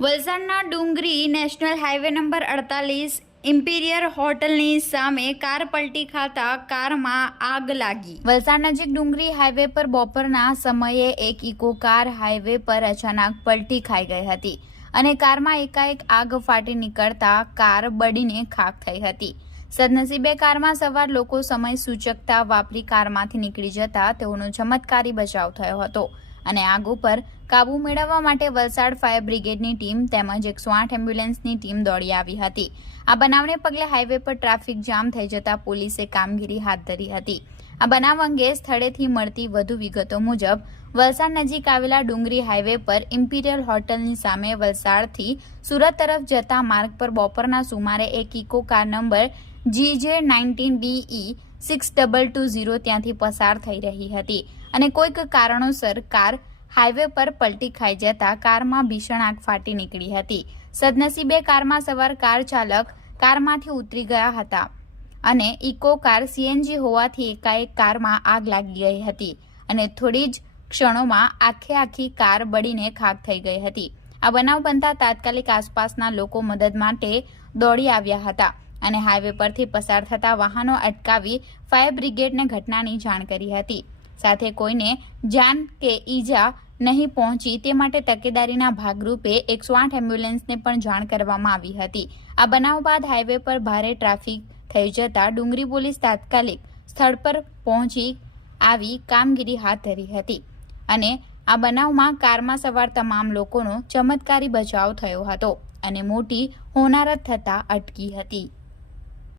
વલસાડના ડુંગરી national highway number 48 ઇમ્પિરિયર હોટલની સામે કાર પલટી ખાતા કારમાં આગ લાગી। વલસાડ નજીક ડુંગરી હાઈવે પર બપોરના સમયે એક ઇકો કાર હાઈવે પર અચાનક પલટી ખાઈ ગઈ હતી અને કારમાં એકાએક આગ ફાટી નીકળતા કાર બળીને ખાખ થઈ હતી। સદનસીબે કારમાં સવાર લોકો સમય સૂચકતા વાપરી કારમાંથી નીકળી જતા તેઓનો ચમત્કારી બચાવ થયો હતો અને આગ ઉપર કાબુ મેળવવા માટે વલસાડ ફાયર બ્રિગેડની ટીમ તેમજ 108 એમ્બ્યુલન્સની ટીમ દોડી આવી હતી। આ બનાવને પગલે હાઈવે પર ટ્રાફિક જામ થઈ જતા પોલીસે કામગીરી હાથ ધરી હતી। આ બનાવ અંગે સ્થળેથી મળતી વધુ વિગતો મુજબ વલસાડ નજીક આવેલા ડુંગરી હાઈવે પર ઇમ્પિરિયલ હોટલની સામે વલસાડથી સુરત તરફ જતા માર્ગ પર બપોરના સુમારે એક ઇકો કાર નંબર GJ19BE 6220 ત્યાંથી પસાર થઈ રહી હતી અને કોઈક કારણોસર કાર હાઈવે પર પલટી ખાઈ જતા કારમાં ભીષણ આગ ફાટી નીકળી હતી। સદનસીબે કારમાં સવાર કાર ચાલક કારમાંથી ઉતરી ગયા હતા અને ઇકો કાર CNG હોવાથી એકાએક કારમાં આગ લાગી ગઈ હતી અને થોડી જ ક્ષણોમાં આખી કાર બળીને ખાખ થઈ ગઈ હતી। આ બનાવ બનતા તાત્કાલિક આસપાસના લોકો મદદ માટે દોડી આવ્યા હતા અને હાઈવે પરથી પસાર થતા વાહનો અટકાવી ફાયર બ્રિગેડને ઘટનાની જાણ કરી હતી। સાથે કોઈને જાન કે ઈજા નહીં પહોંચી તે માટે તકેદારીના ભાગરૂપે 108 એમ્બ્યુલન્સને પણ જાણ કરવામાં આવી હતી। આ બનાવ બાદ હાઈવે પર ભારે ટ્રાફિક થઈ જતા ડુંગરી પોલીસ તાત્કાલિક સ્થળ પર પહોંચી આવી કામગીરી હાથ ધરી હતી અને આ બનાવમાં કારમાં સવાર તમામ લોકોનો ચમત્કારી બચાવ થયો હતો અને મોટી હોનારત થતા અટકી હતી।